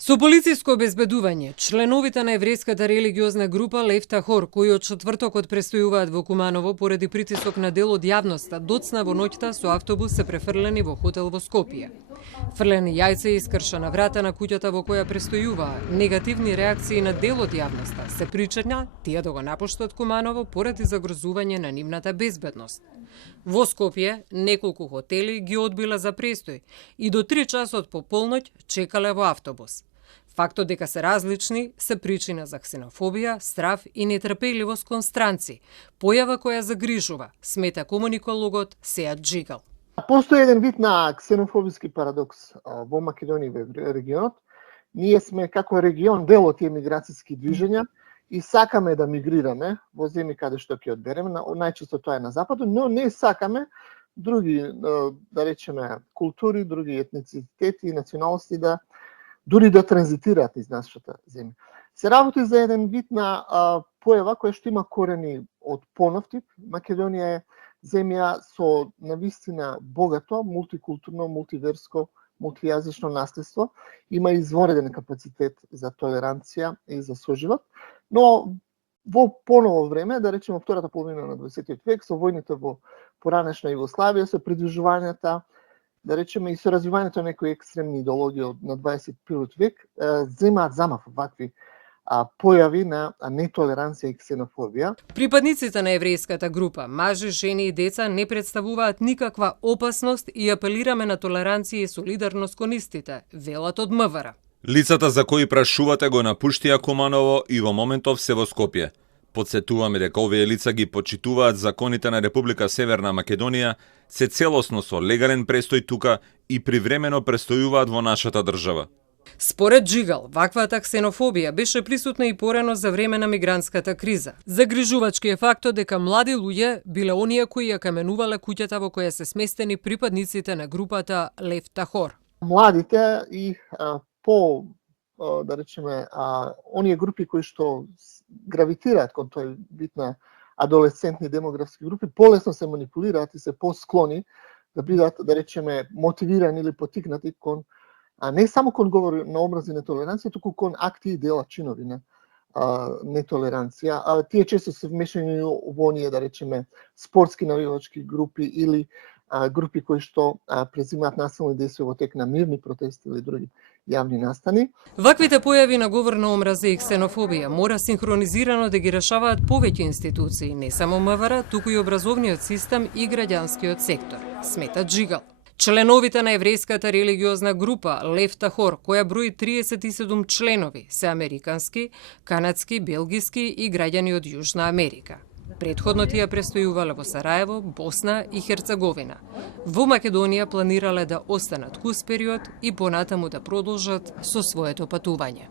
Со полициско обезбедување, членовите на еврејската религиозна група Лев Тахор, кои од четвртокот престојуваат во Куманово поради притисок на дел од јавноста, доцна во ноќта со автобус се префрлени во хотел во Скопје. Фрлени јајца и искршана врата на куќата во која престојуваа, негативни реакции на дел од јавноста се причина тие да го напуштат Куманово поради загрозување на нивната безбедност. Во Скопје неколку хотели ги одбила за престој и до 3 часот по полноќ чекале во автобус. Фактот дека се различни се причина за ксенофобија, страв и нетрпеливост кон странци, појава која загрижува, смета комуникологот Сеат Джигал. Постои еден вид на ксенофобиски парадокс во Македонија и во регионот. Ние сме како регион дел од тие миграцијски движења и сакаме да мигрираме во земји каде што ќе одбереме, најчесто тоа е на западот, но не сакаме други, да речеме, култури, други етницитети и националности дури да транзитираат из нашата земја. Се работи за еден вид на појава која што има корени од понов тип. Македонија е земја со навистина богато, мултикултурно, мултиверско, мултијазично наследство, има извореден капацитет за толеранција и за соживот, но во поново време, да речеме втората половина на 20 век, со војните во поранешна Југославија, со придвижувањата, да речеме и со развивањето на некои екстремни идеологии на 21 век, земаат замав вакви појави на нетолеранција и ксенофобија. Припадниците на еврејската група, мажи, жени и деца не представуваат никаква опасност и апелираме на толеранција и солидарност кон истите, велат од МВР. Лицата за кои прашувате го напуштија Куманово и во моментов се во Скопје. Подсетуваме дека овие лица ги почитуваат законите на Република Северна Македонија, се целосно со легален престој тука и привремено престојуваат во нашата држава. Според Джигал, ваквата ксенофобија беше присутна и порано за време на мигрантската криза. Загрижувачки е фактот дека млади луѓе биле оние кои ја каменувале куќата во која се сместени припадниците на групата Лев Тахор. Младите и да речеме, оние групи кои што гравитираат кон тој вид на адолесцентни демографски групи, полесно се манипулираат и се посклони да бидат, да речеме, мотивирани или потикнати кон не само кон говор на омраз и нетолеранција, туку кон акти и дела, чинови на нетолеранција. Тие често се вмешани во оние, да речеме, спортски навивачки групи или групи кои што презимаат насилни действија во тек на мирни протести или други јавни настани. Ваквите појави на говор на омраза и ксенофобија мора синхронизирано да ги решаваат повеќе институции, не само МВР, туку и образовниот систем и граѓанскиот сектор, смета Джигал. Членовите на еврејската религиозна група Лев Тахор, која брои 37 членови, се американски, канадски, белгиски и граѓани од Јужна Америка. Предходно тие престојувале во Сараево, Босна и Херцеговина. Во Македонија планирале да останат кус период и понатаму да продолжат со своето патување.